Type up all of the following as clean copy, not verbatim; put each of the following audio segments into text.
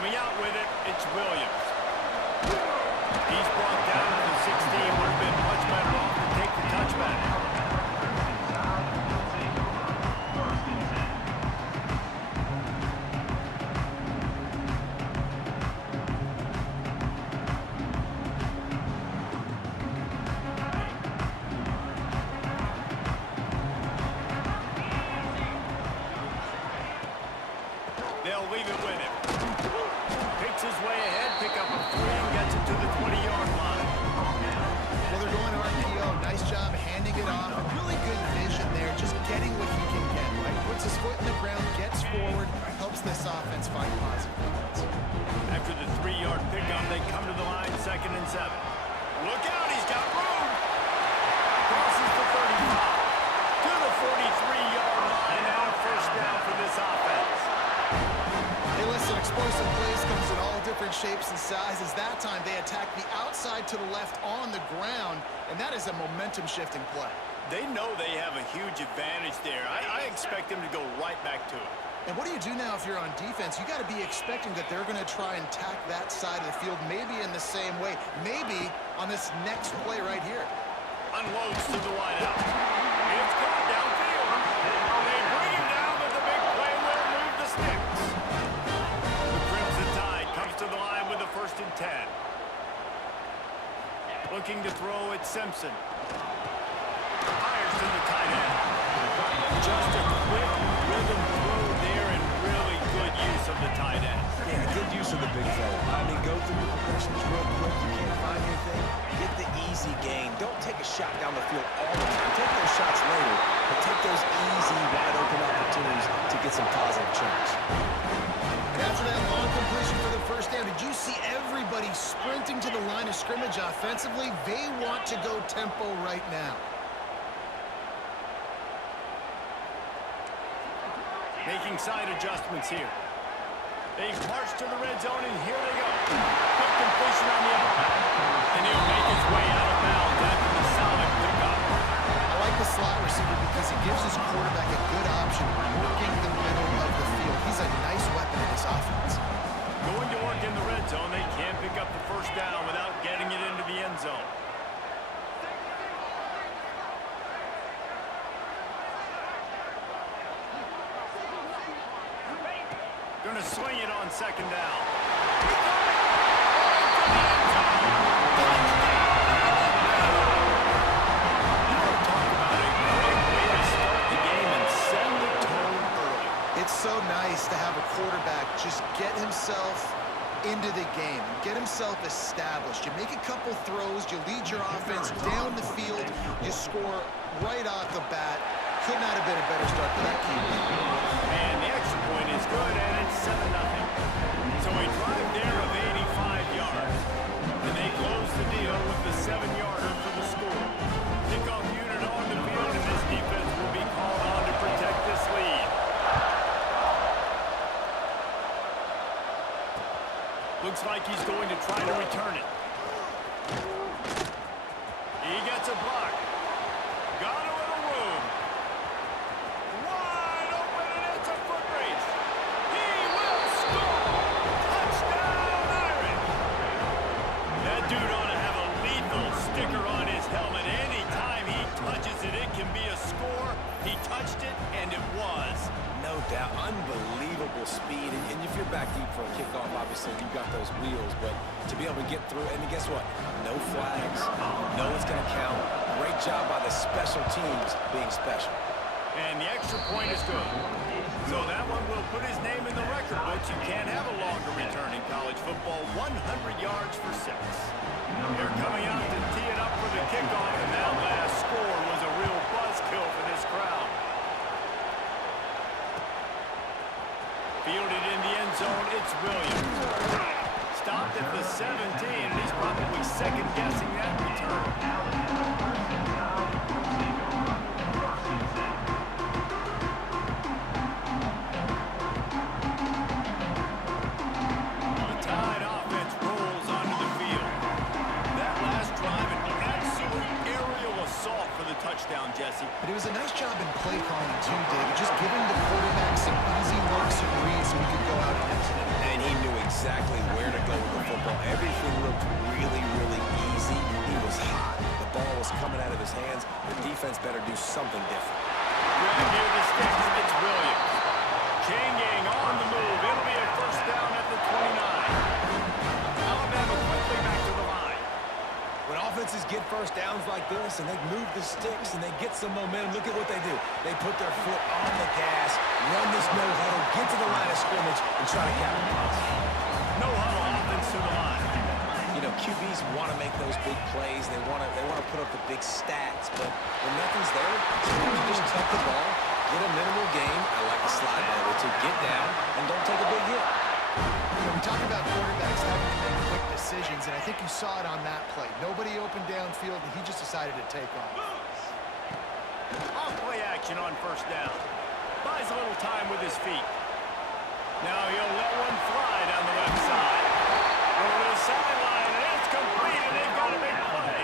Coming out with it, it's Williams. He's brought down to the 16. Would have been much better off to take the touchback. They'll leave it with him. Picks his way ahead, pick up a 3, and gets it to the 20-yard line. Well, they're going to RPO. Nice job handing it off. And really good vision there, just getting what he can get, right? Puts his foot in the ground, gets forward, helps this offense find positive points. After the 3-yard pickup, they come to the line, 2nd and 7. Look out, he's got room. Crosses the 35. To the 43-yard line, and a first down for this offense. Hey, listen, explosive plays comes in all different shapes and sizes. That time, they attack the outside to the left on the ground, and that is a momentum-shifting play. They know they have a huge advantage there. I expect them to go right back to it. And what do you do now if you're on defense? You got to be expecting that they're going to try and tack that side of the field, maybe in the same way, maybe on this next play right here. Unloads to the wideout. It's caught downfield. They bring him down, but the big play will move the sticks. The Crimson Tide comes to the line with a 1st and 10. Looking to throw at Simpson. Fires to the tight end. Just a quick rhythm throw there and really good use of the tight end. Yeah, good use of the big fella. I mean, go through the progressions real quick. You can't find anything. Get the easy gain. Don't take a shot down the field all the time. Take those shots later, but take those easy, wide-open opportunities to get some positive chunks. After that long completion for the first down, did you see everybody sprinting to the line of scrimmage offensively? They want to go tempo right now. Making side adjustments here. They march to the red zone, and here they go. Quick completion on the outbound. And he'll make his way out of bounds after the solid pickup. I like the slot receiver because he gives his quarterback a good option working the middle of the field. He's a nice weapon in this offense. Going to work in the red zone, they can't pick up the first down without getting it into the end zone. Going to swing it on 2nd down. It's so nice to have a quarterback just get himself into the game, get himself established. You make a couple throws, you lead your offense down the field, you score right off the bat. Could not have been a better start for that QB. And the extra point is good, and it's 7-0. So a drive there of 85 yards. And they close the deal with the 7-yarder for the score. Kickoff unit on the field, and this defense will be called on to protect this lead. Looks like he's going to try to return it. He gets a block. Got a little room. Wide open, and it's a foot race. He will score. Touchdown, Irish. That dude ought to have a lethal sticker on his helmet. Anytime he touches it, it can be a score. He touched it, and it was. No doubt. Unbelievable speed. And if you're back deep for a kickoff, obviously, you've got those wheels. But to be able to get through, and guess what? No flags. No one's going to count. Great job by the special teams being special. And the extra point is good. So that one will put his name in the record books. You can't have a longer return in college football. 100 yards for 6. They're coming out to tee it up for the kickoff, and that last score was a real buzzkill for this crowd. Fielded in the end zone, it's Williams. Stopped at the 17, and he's probably second-guessing that return. Touchdown, Jesse. But it was a nice job in play calling too, David. Just giving the quarterback some easy looks and reads so he could go out and execute. And he knew exactly The defense better do something different. Grab near the sticks. It's Williams. Chain gang on the move. It'll be a first down at the 29. Alabama quickly back to the line. When offenses get first downs like this and they move the sticks and they get some momentum, look at what they do. They put their foot on the gas, run this no huddle, get to the line of scrimmage, and try to capitalize. No huddle offense to the line. You know, QBs want to make those big plays. They want to put up the big stats, but when nothing's there, you just tuck the ball, get a minimal gain. I like the slide by the way, too. Get down and don't take a big hit. You know, we talk about quarterbacks having to make quick decisions, and I think you saw it on that play. Nobody opened downfield, and he just decided to take off. Off play action on first down. Buys a little time with his feet. Now he'll let one fly down the left side. Over to the sideline, and it's complete, and they've got a big play.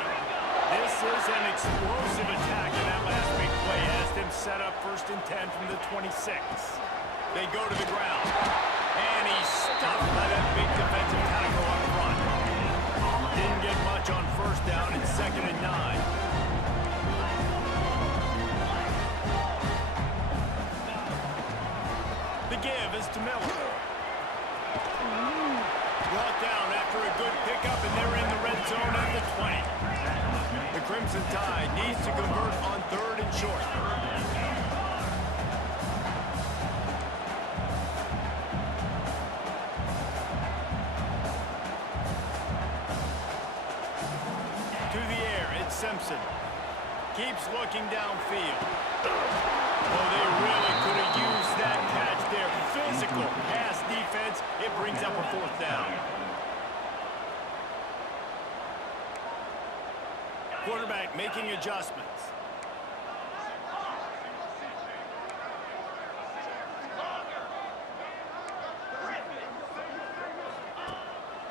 This is an explosive attack, and that last big play has them set up 1st and 10 from the 26. They go to the ground, and he's stopped by that big defensive tackle up front. Didn't get much on first down. It's 2nd and 9. The give is to Miller. Brought down after a good pickup, and they're in the red zone at the 20. The Crimson Tide needs to convert on 3rd and short. To the air, it's Simpson. Keeps looking downfield. Oh, they really could have used that catch there. Physical pass defense. It brings up a 4th down. Quarterback making adjustments.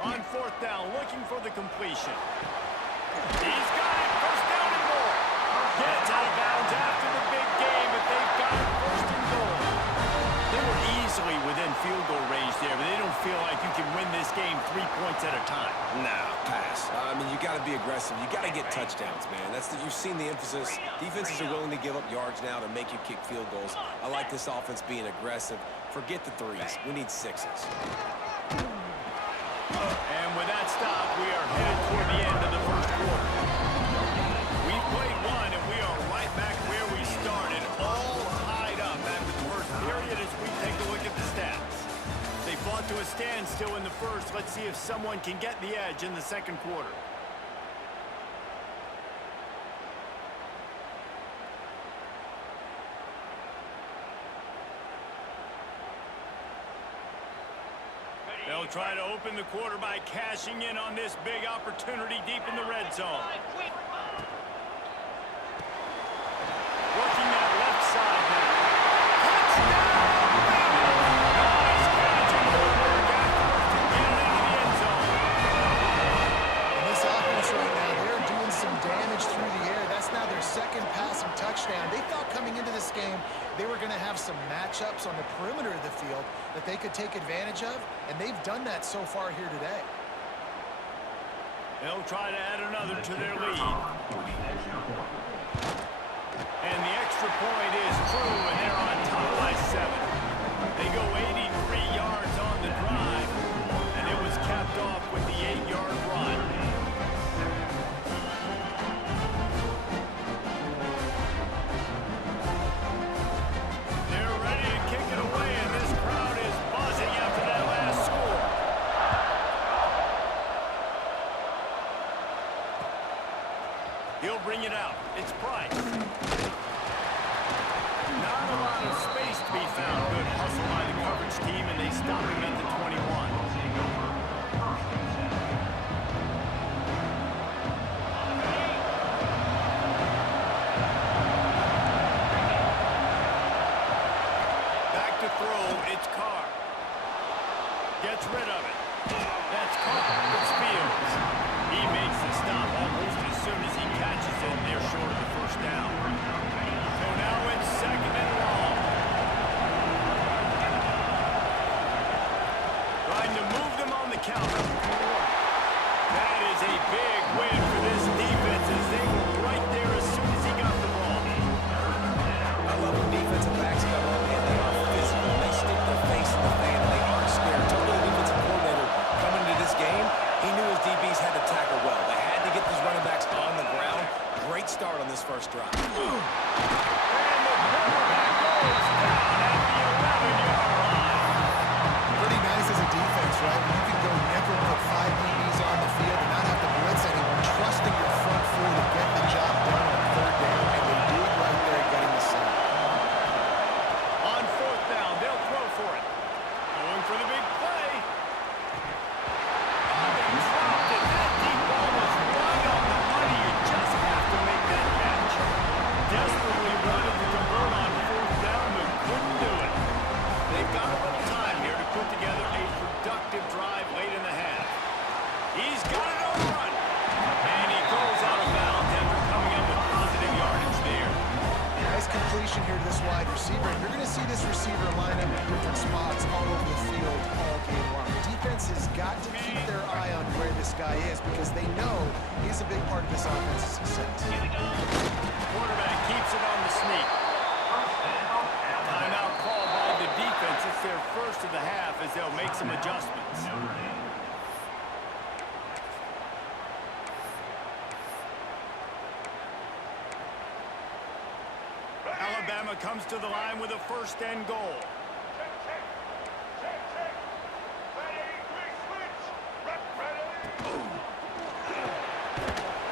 On 4th down, looking for the completion. He's got it. First down and more. Gets out of bounds after the big game, but they've got it 1st and goal. They were easily within field goal range there, but they don't feel like you can win this game 3 points at a time. No, pass. I mean, you got to be aggressive. You got to get touchdowns, man. You've seen the emphasis. Defenses are willing to give up yards now to make you kick field goals. I like this offense being aggressive. Forget the 3s. We need 6s. And with that stop, we are headed toward the end of the 1st quarter. We've played one, and we are right back where we started, all tied up after the 1st period as we take a look at the stats. They fought to a standstill in the 1st. Let's see if someone can get the edge in the 2nd quarter. They'll try to open the quarter by cashing in on this big opportunity deep in the red zone. Working that left side now. Touchdown! Nice catch and good work afterwards to get it into the end zone. And this offense right now, they're doing some damage through the air. That's now their 2nd passing touchdown. They thought coming into this game they were going to have some matchups on the perimeter of the field that they could take advantage of, and they've done that so far here today. They'll try to add another to their lead. And the extra point is true, and they're on top by 7. They go 83 yards on the drive, and it was capped off with the 8-yard run. They're ready to kick it away, and this crowd is buzzing after that last score. He'll bring it out. It's Price. Not a lot of space to be found. Good hustle by the coverage team, and they stop him at the 21. Back to throw. It's Carr. Gets rid of it. That's Carr. It's Fields. He makes the stop almost as soon as he catches it. They're short of the 1st down. So now it's 2nd and long. Trying to move them on the counter. That is a big win for this defense as they were right there as soon as he got the defensive backs come up, and they are physical. They stick their face in the fan, and they aren't scared. Told the defensive coordinator coming into this game, he knew his DBs had to tackle well. They had to get these running backs on the ground. Great start on this first drive. And the quarterback goes down at the 11-yard line. Pretty nice as a defense, right? When you can go nickel, put 5 DBs on the field and not have to blitz anyone, trusting your front four to get the job done on third down, and they do it right there getting the sack. On fourth down, they'll throw for it. Going for the big play. Oh, he dropped it. That deep ball was right on the money. You just have to make that catch. Desperately wanted to convert on fourth down, but couldn't do it. They've got a little time here to put together a productive drive late in the half. He's got it overrun. And he goes out of bounds after coming up with positive yardage there. Nice completion here to this wide receiver, and you're going to see this receiver line up in different spots all over the field all game long. Defense has got to keep their eye on where this guy is because they know he's a big part of this offense's success. Quarterback keeps it on the sneak. Timeout called by the defense. It's their first of the half as they'll make some adjustments. Alabama comes to the line with a first and goal.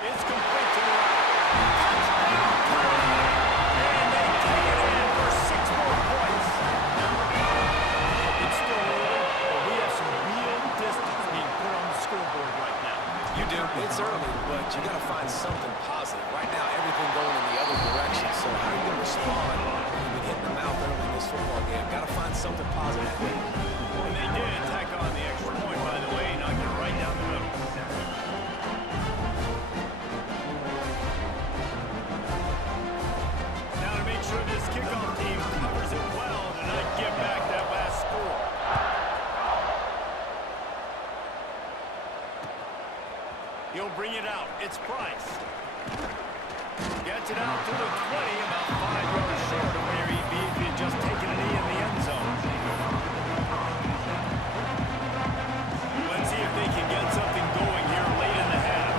It's complete to the right. Touchdown, Cowboys! And they take it in for 6 more points. It's still early, but we have some real distance being put on the scoreboard right now. You do. It's early, but you got to find something positive. Right now, everything going in the other direction. So how are you going to respond when you've been hitting the mouth early in this football game? Got to find something positive. And they did tack on the extra point, by the way, knocked it right down the middle. Now to make sure this kickoff team covers it well to not give back that last score. He'll bring it out. It's Price. Gets it out to the 20, about 5 yards short of where he'd be if he had just taken a knee in the end zone. Let's see if they can get something going here late in the half.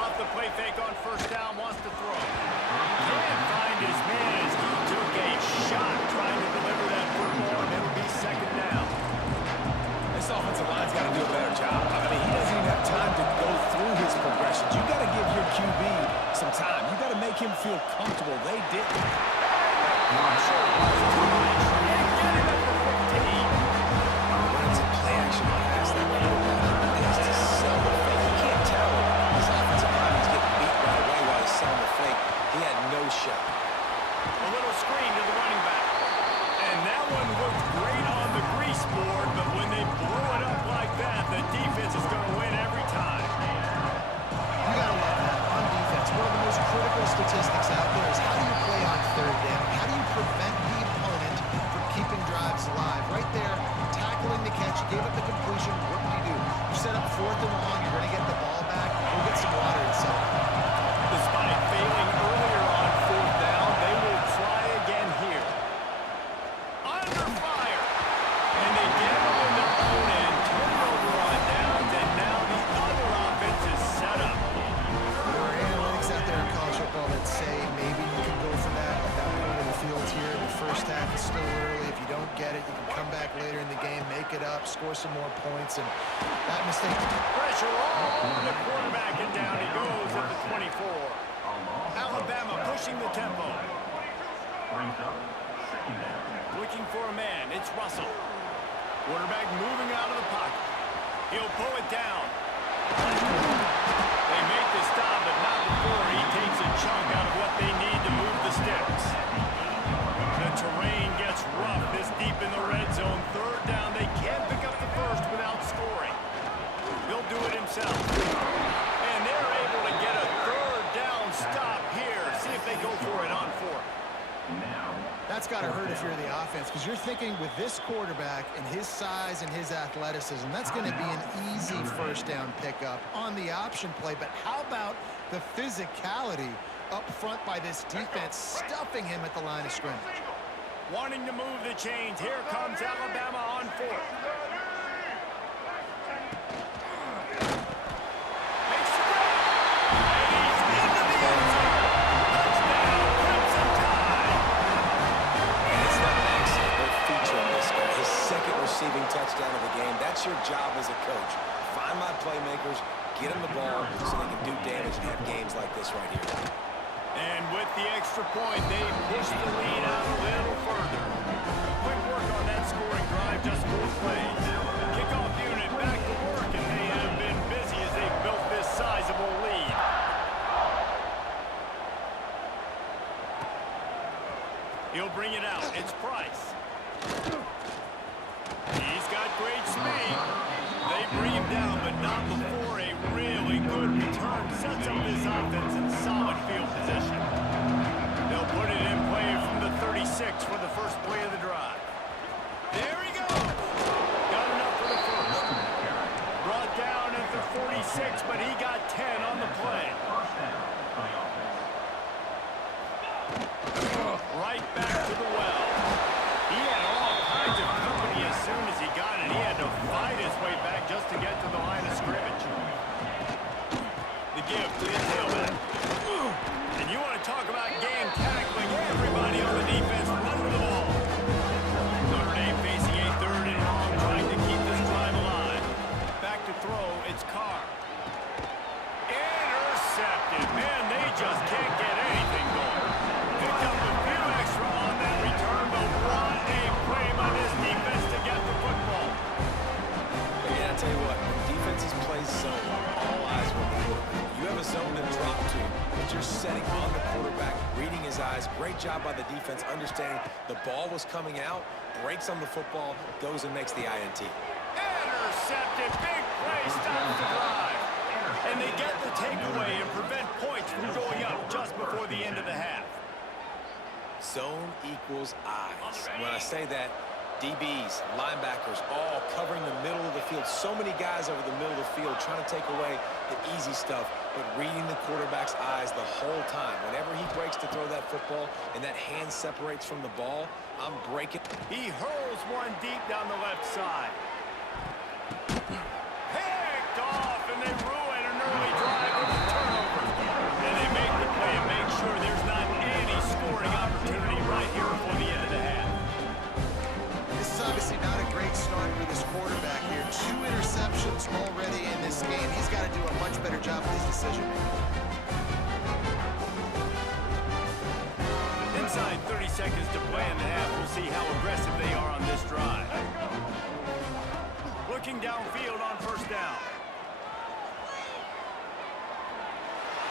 Off the play fake on first down, wants to throw. Can't find his man as he took a shot trying to deliver that football, and it'll be second down. This offensive line's got to do a better job. I mean, he doesn't even have time to go through his progressions. You got to give your QB some time. You got to make him feel comfortable. They didn't. I'm sure it was too much. Can't get him at the 15. When it's a play-action pass, that quarterback has to sell the fake. You can't tell his offensive lineman's getting beat right away while he's selling the fake. He had no shot. A little screen to the running back. And that one looked great on the grease board, but when they blow it up like that, the defense is going to win every time. You got to love that on defense. One of the most critical statistics out there is how do you play on third down? How do you prevent the opponent from keeping drives alive? Right there, tackling the catch, you gave up the completion, what do? You set up fourth and long, you're going to get the ball back, go get some water and settle. Despite failing earlier on fourth down, they will try again here. Under fire. And they gamble in their own end, turnover on downs, and now the other offense is set up. There are analytics out there in college football that say maybe you can go for that at that point of the field here. The first half is still early. If you don't get it, you can come back later in the game, make it up, score some more points, and that mistake. Pressure all over the quarterback, and down he goes at the 24. Alabama pushing the tempo. Looking for a man. It's Russell. Quarterback moving out of the pocket. He'll pull it down. They make the stop, but not before he takes a chunk out of what they need to move the sticks. The terrain gets rough this deep in the red zone. Third down, they can't pick up the first without scoring. He'll do it himself. And they're able to get a third down stop here. See if they go for it on fourth. That's got to hurt if you're the offense, because you're thinking with this quarterback and his size and his athleticism, that's going to be an easy first down pickup on the option play. But how about the physicality up front by this defense, stuffing him at the line of scrimmage. Wanting to move the chains. Here comes Alabama on fourth. Makes the grab. And he's into the end zone. Touchdown, Crimson Tide. And it's not an accident. They're featuring this guy. His second receiving touchdown of the game. That's your job as a coach. Find my playmakers, get them the ball so they can do damage and have games like this right here. And with the extra point, they push the lead out a little further. Quick work on that scoring drive, just 4 plays. Kickoff unit back to work, and they have been busy as they've built this sizable lead. He'll bring it out. It's Price. He's got great speed. They bring him down, but not before a really good return sets up this offense in solid field position. They'll put it in play from the 36 for the first play of the drive. There he goes. Got enough for the first. Brought down at the 46, but he got 10 on the play. Right back to the well. He had all kinds of company as soon as he got it. He had to fight his way back just to get to the line of scrimmage. The give to the tailback. And you want to talk about game tackling. Everybody on the defense run with the ball. Notre Dame facing a 3rd and long, trying to keep this drive alive. Back to throw, it's Carr. Intercepted. Man, they just can't get anything going. Picked up a few extra on that return, but what a play by this defense to get the football. Yeah, I'll tell you what, when defenses play zone, all eyes will be on you. You have a zone to drop to, but you're setting on the quarterback, reading his eyes. Great job by the defense, understanding the ball was coming out, breaks on the football, goes and makes the INT. Intercepted, big play, stops the drive. And they get the takeaway and prevent points from going up just before the end of the half. Zone equals eyes. When I say that, DBs, linebackers, all covering the middle of the field. So many guys over the middle of the field trying to take away the easy stuff, but reading the quarterback's eyes the whole time. Whenever he breaks to throw that football and that hand separates from the ball, I'm breaking. He hurls one deep down the left side. Picked off, and they ruin an early drive with a turnover. And they make the play and make sure there's not any scoring opportunity right here before the end of the half. This is obviously not a great start for this quarterback here. 2 interceptions already in this game. He's got to do a much better job with his decision-making. Inside 30 seconds to play in the half. We'll see how aggressive they are on this drive. Looking downfield on first down.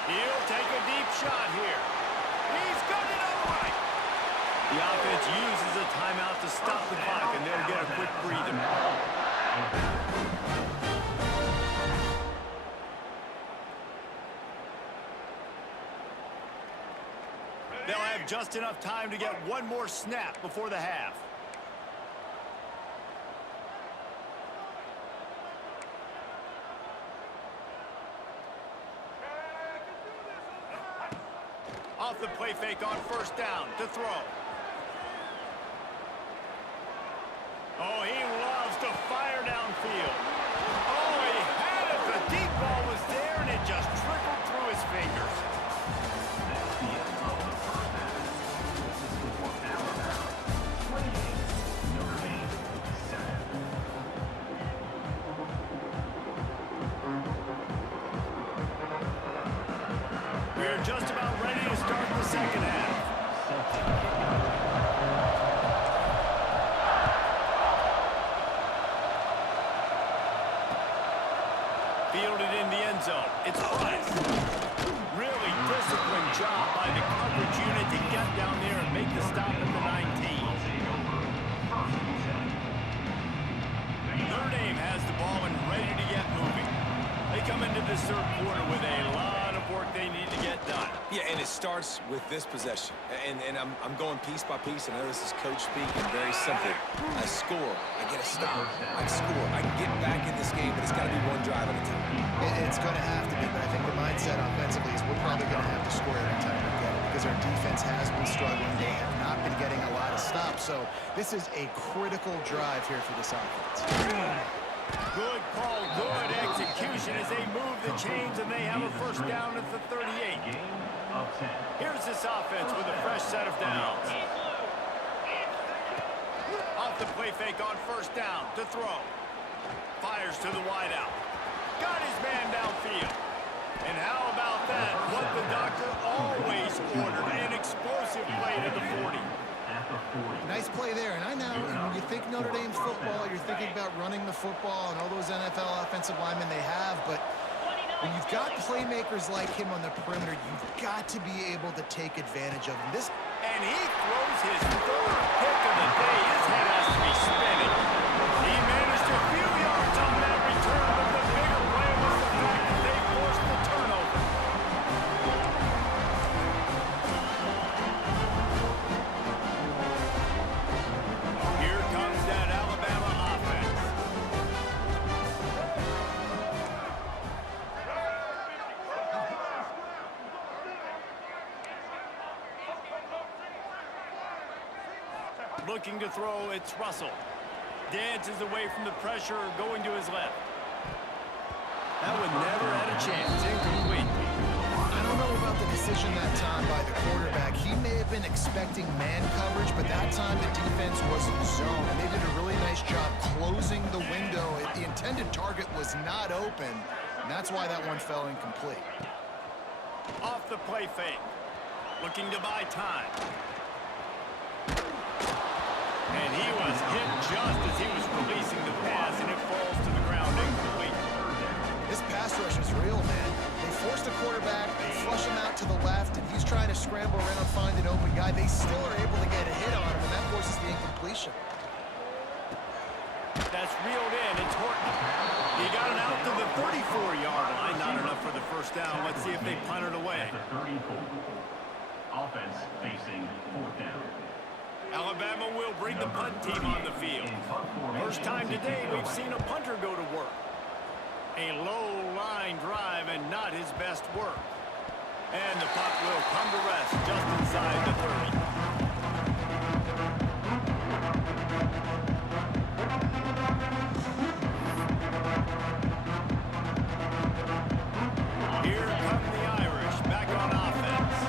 He'll take a deep shot here. He's got it all right. The offense uses a timeout to stop the clock, and they'll get a quick breather. They'll have just enough time to get one more snap before the half. Off the play fake on first down to throw. Oh, he loves to fire downfield. Oh, he had it. The deep ball was there, and it just trickled through his fingers. We're just about ready to start the second half. Fielded in the end zone. It's Price. Really disciplined job by the coverage unit to get down there and make the stop at the 19. Notre Dame has the ball and ready to get moving. They come into this third quarter with a lot of work they need to get done. Yeah, and as starts with this possession, and I'm going piece by piece. I know this is coach speaking, very simple. I score, I get a stop, I score, I can get back in this game, but it's got to be one drive at a time. It's going to have to be, but I think the mindset offensively is we're probably going to have to score every time we get it because our defense has been struggling. They have not been getting a lot of stops, so this is a critical drive here for this offense. Good call, good execution as they move the chains and they have a first down at the 38. Here's this offense with a fresh set of downs. Off the play fake on first down to throw. Fires to the wideout. Got his man downfield. And how about that? What the doctor always ordered, an explosive play to the 40. Nice play there, and I know when you think Notre Dame football, you're thinking about running the football and all those NFL offensive linemen they have, but when you've got playmakers like him on the perimeter, you've got to be able to take advantage of him. And he throws his third pick of the day. His head has to be spinning. He managed a few yards on that return, but the bigger play was the fact that they forced the turnover. Here comes that Alabama offense. Looking to throw, it's Russell. Dances away from the pressure, going to his left. That one never had a chance. Incomplete. I don't know about the decision that time by the quarterback. He may have been expecting man coverage, but that time the defense was in zone, and they did a really nice job closing the window. The intended target was not open, and that's why that one fell incomplete. Off the play fake. Looking to buy time. And he was hit just as he was releasing the pass, and it falls to the ground incomplete. This pass rush is real, man. They force the quarterback, they flush him out to the left, and he's trying to scramble around, find an open guy. They still are able to get a hit on him, and that forces the incompletion. That's reeled in. It's Horton. He got it out to the 34-yard line. Not enough for the first down. Let's see if they punt it away. Offense facing fourth down. Alabama will bring the punt team on the field. First time today we've seen a punter go to work. A low-line drive and not his best work. And the punt will come to rest just inside the 30. Here come the Irish back on offense.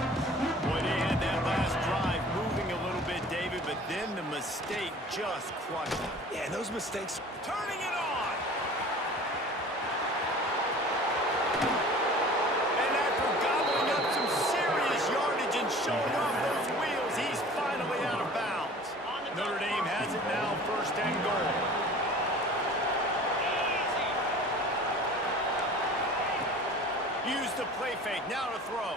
Boy, they had that last drive moving a little bit, David, but then the mistake just crushed it. Yeah, those mistakes. Turning it on! And after gobbling up some serious yardage and showing off those wheels, he's finally out of bounds. Notre Dame has it now, first and goal. Use the play fake, now to throw.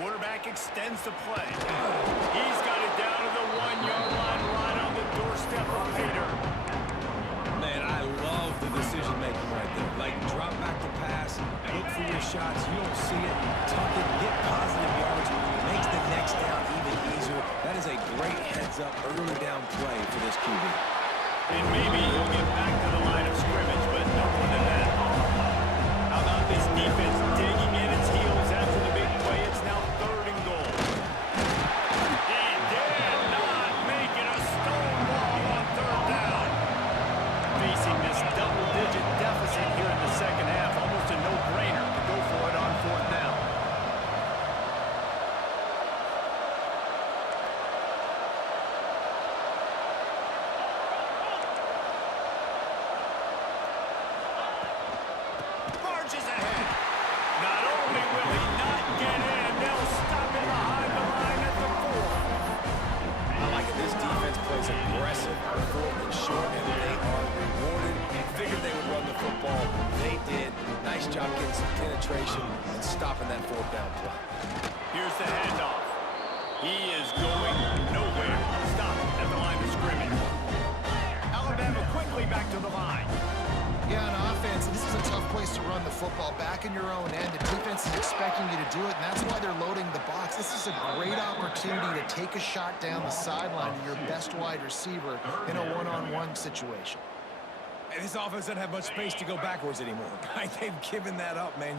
Quarterback extends the play. He's got it down to the 1-yard line, right on the doorstep of Pater. Man, I love the decision-making right there. Like, drop back to pass, look for your shots. You don't see it, tuck it, get positive yards, makes the next down even easier. That is a great heads-up, early down play for this QB. And maybe he'll get back to the line of scrimmage, but no more than that. How about this defense digging in its heels after the big play? It's now third and goal. He did not make it a stonewall on third down. Facing this double-digit deficit here in the second half, almost a no-brainer to go for it on fourth down. Marches ahead. Not only will he not get in, they'll stop him behind the line at the 4. I like it. This defense plays aggressive, fourth and short, and they are rewarded. Figured they would run the football. They did. Nice job getting some penetration and stopping that fourth down play. Here's the handoff. He is going nowhere. Stop at the line of scrimmage. Alabama quickly back to the line. Yeah, on offense, this is a tough place to run the football. Back in your own end, the defense defense is expecting you to do it, and that's why they're loading the box. This is a great opportunity to take a shot down the sideline to your best wide receiver in a one-on-one situation. And this offense doesn't have much space to go backwards anymore. Right? They've given that up, man.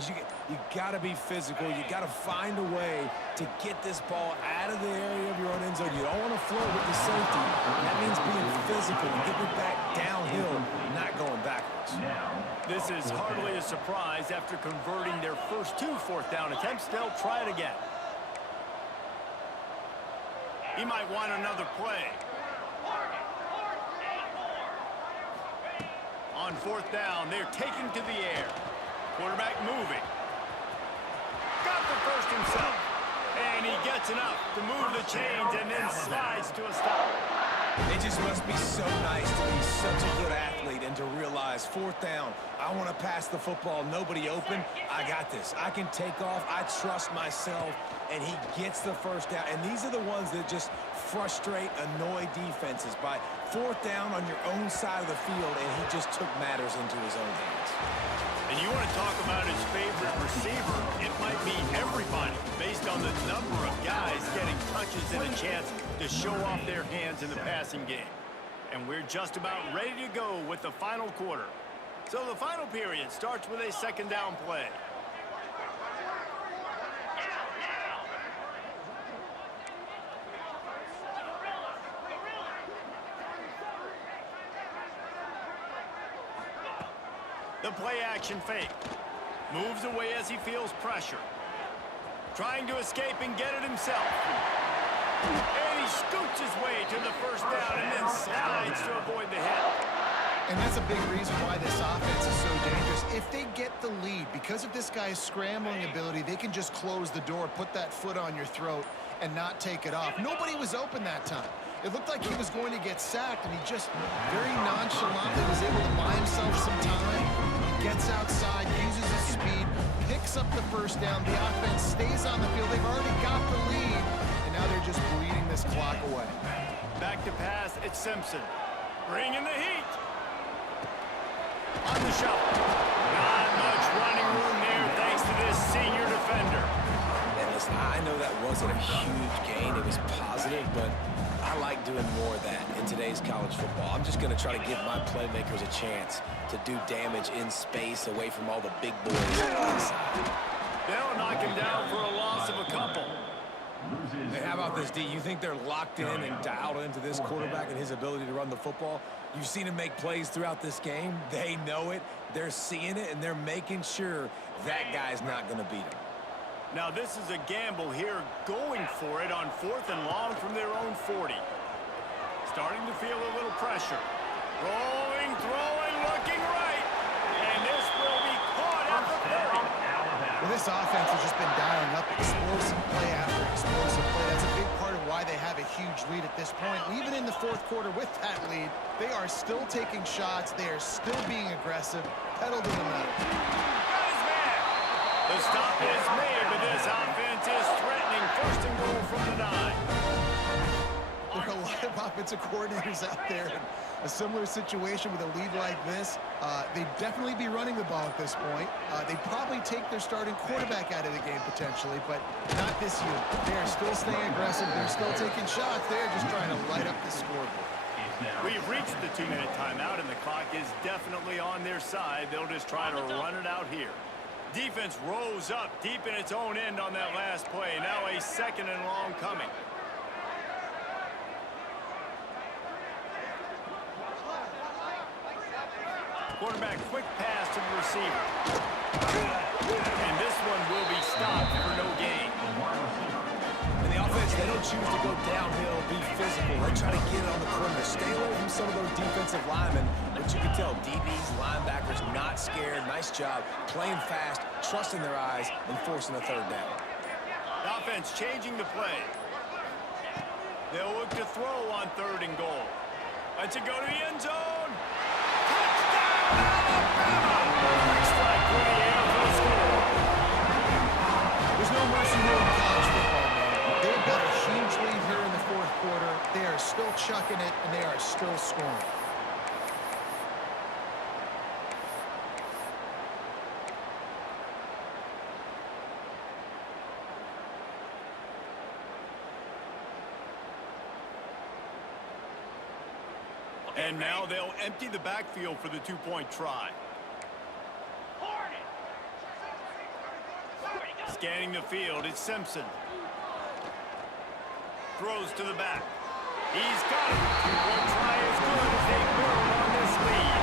You got to be physical. You got to find a way to get this ball out of the area of your own end zone. You don't want to float with the safety. And that means being physical and getting it back downhill, not going backwards. This is hardly a surprise. After converting their first 2 fourth-down attempts, they'll try it again. He might want another play. On 4th down, they're taking to the air. Quarterback moving. Got the first himself. And he gets enough to move the chains and then slides to a stop. It just must be so nice to be such a good athlete and to realize 4th down, I want to pass the football, nobody open, I got this. I can take off, I trust myself, and he gets the first down. And these are the ones that just frustrate, annoy defenses by 4th down on your own side of the field, and he just took matters into his own hands. And you want to talk about his favorite receiver, it might be everybody, based on the number of guys getting touches and a chance to show off their hands in the passing game. And we're just about ready to go with the final quarter. So the final period starts with a 2nd down play. The play-action fake. Moves away as he feels pressure. Trying to escape and get it himself. And he scoots his way to the 1st down and then slides to avoid the hit. And that's a big reason why this offense is so dangerous. If they get the lead, because of this guy's scrambling ability, they can just close the door, put that foot on your throat, and not take it off. Nobody was open that time. It looked like he was going to get sacked, and he just very nonchalantly was able to buy himself some time. He gets outside, uses his speed, picks up the 1st down. The offense stays on the field. They've already got the lead, and now they're just bleeding this clock away. Back to pass, it's Simpson. Bringing the heat. On the shuffle. Not much running room there thanks to this senior defender. And listen, I know that wasn't a huge gain. It was positive, but I like doing more of that in today's college football. I'm just going to try to give my playmakers a chance to do damage in space away from all the big boys inside. They'll knock him down for a loss of a couple. Hey, how about this, D? You think they're locked in and dialed into this quarterback and his ability to run the football? You've seen him make plays throughout this game. They know it. They're seeing it, and they're making sure that guy's not going to beat him. Now this is a gamble here, going for it on 4th and long from their own 40. Starting to feel a little pressure. Rolling, throwing, looking right. And this will be caught at the 30. Well, this offense has just been dialing up explosive play after explosive play. That's a big part of why they have a huge lead at this point. Even in the 4th quarter with that lead, they are still taking shots. They are still being aggressive. Pedal to the metal. Got his man. The stop is made, but this offense is threatening 1st and goal from the 9. There are a lot of offensive coordinators out there in a similar situation with a lead like this. They'd definitely be running the ball at this point. They'd probably take their starting quarterback out of the game potentially, but not this unit. They are still staying aggressive. They're still taking shots. They're just trying to light up the scoreboard. We've reached the 2-minute timeout, and the clock is definitely on their side. They'll just try to run it out here. Defense rose up deep in its own end on that last play. Now a 2nd and long coming. Quarterback quick pass to the receiver. And this one will be stopped for no gain. And the offense, they don't choose to go downhill, be physical. They try to get it on the perimeter. Stay away from some of those defensive linemen. But you can tell DBs, linebackers, not scared. Nice job playing fast, trusting their eyes, and forcing a 3rd down. The offense changing the play. They'll look to throw on 3rd and goal. Let's it go to the end zone. Touchdown, Alabama! Quick strike through the air for the score. There's no mercy rule in college football, man. They've got a huge lead here in the 4th quarter. They are still chucking it, and they are still scoring. And now they'll empty the backfield for the two-point try. Scanning the field, it's Simpson. Throws to the back. He's got it. Two-point try is good as they build on this lead.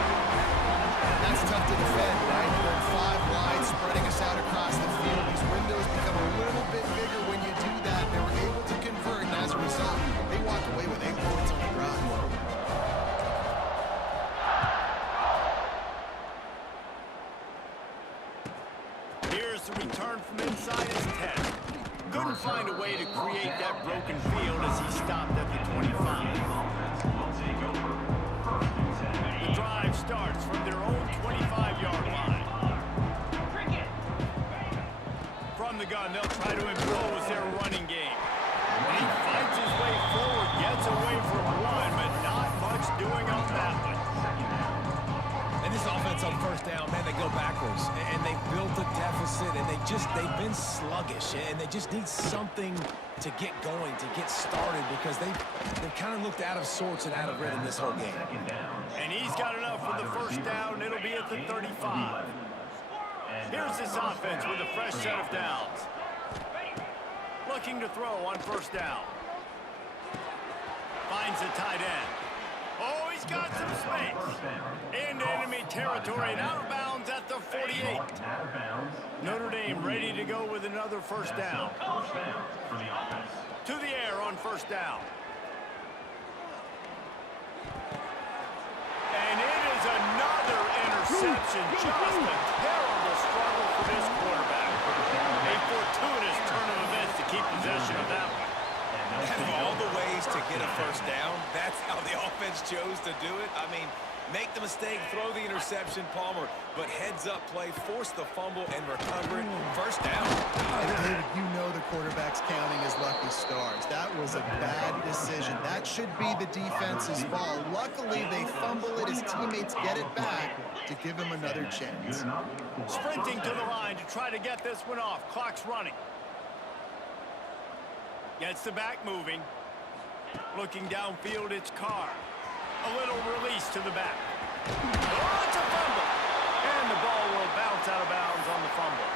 That's tough to defend, right? You're 5 wide, spreading us out across the field. These windows become a little bit bigger when you do that. They were able to convert, and as a result, they walk away with 8 points on the drive. Here's the return from inside his 10. Couldn't find a way to create that broken field as he stopped at the 25. The drive starts from their own 25-yard line. From the gun, they'll try to impose their running game. He fights his way forward, gets away from one, but not much doing on that one. And this offense on first down, man, they go backwards. And they've built a deficit, and they've been sluggish. And they just need something to get going, to get started, because they've kind of looked out of sorts and out of rhythm this whole game. And he's got enough for the first down. It'll be at the 35. Here's this offense with a fresh set of downs. Looking to throw on first down. Finds the tight end. Oh, he's got some space. Into enemy territory and out of bounds at the 48. Notre Dame ready to go with another first down. To the air on first down. And it is another interception. Just a terrible struggle for this quarterback. A fortuitous turn of events to keep possession of that one. Of all the ways to get a first down, that's how the offense chose to do it. I mean, make the mistake, throw the interception, Palmer, but heads-up play, force the fumble, and recover it. First down. David, you know the quarterback's counting his lucky stars. That was a bad decision. That should be the defense's ball. Luckily, they fumble it. His teammates get it back to give him another chance. Sprinting to the line to try to get this one off. Clock's running. Gets the back moving. Looking downfield, it's Carr. A little release to the back. Oh, it's a fumble. And the ball will bounce out of bounds on the fumble.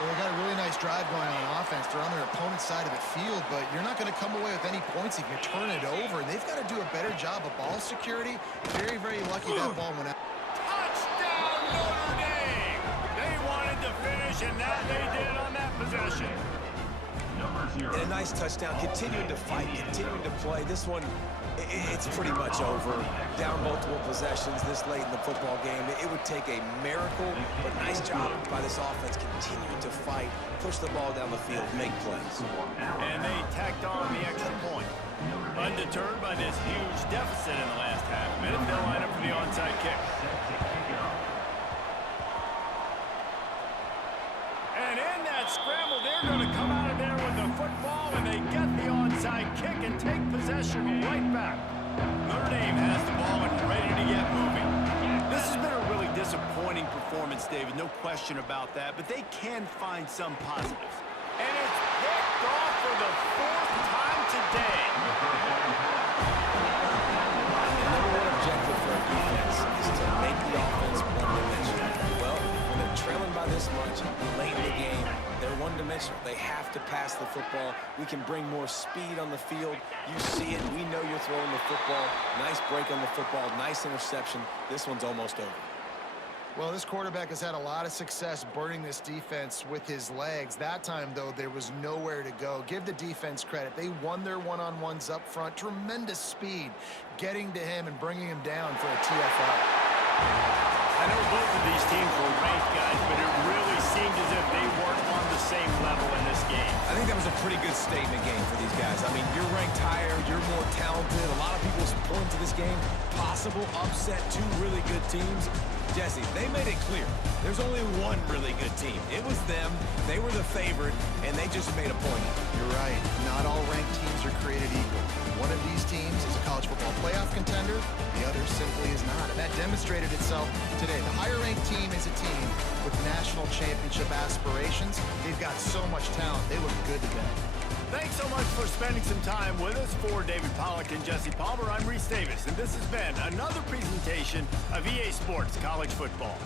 Well, they got a really nice drive going on offense. They're on their opponent's side of the field, but you're not going to come away with any points if you turn it over. And they've got to do a better job of ball security. Very, very lucky that ball went out. Touchdown, Notre Dame! They wanted to finish, and that they did on that possession. And a nice touchdown, continuing to fight, continuing to play. This one, it's pretty much over. Down multiple possessions this late in the football game. It would take a miracle, but nice job by this offense continuing to fight, push the ball down the field, make plays. And they tacked on the extra point. Undeterred by this huge deficit in the last half minute, they'll line up for the onside kick. And in that scramble, they're going to come out of there with the football, and they get the onside kick and take possession right back. Notre Dame has the ball and ready to get moving. This has been a really disappointing performance, David, no question about that, but they can find some positives. And it's picked off for the 4th time today. The number one objective for a defense is to make the offense one-dimensional. Well, when they're trailing by this much late in the game, they're one-dimensional. They have to pass the football. We can bring more speed on the field. You see it. We know you're throwing the football. Nice break on the football. Nice interception. This one's almost over. Well, this quarterback has had a lot of success burning this defense with his legs. That time, though, there was nowhere to go. Give the defense credit. They won their one-on-ones up front. Tremendous speed getting to him and bringing him down for a TFL. I know both of these teams were ranked, guys, but it really seemed as if they weren't on the same level in this game. I think that was a pretty good statement game for these guys. I mean, you're ranked higher, you're more talented. A lot of people point to this game. Possible upset, 2 really good teams. Jesse, they made it clear. There's only one really good team. It was them. They were the favorite, and they just made a point of it. You're right. Not all ranked teams are created equal. One of these teams is a college football playoff contender. The other simply is not. And that demonstrated itself today. The higher-ranked team is a team with national championship aspirations. They've got so much talent. They look good today. Thanks so much for spending some time with us. For David Pollack and Jesse Palmer, I'm Reese Davis, and this has been another presentation of EA Sports College Football.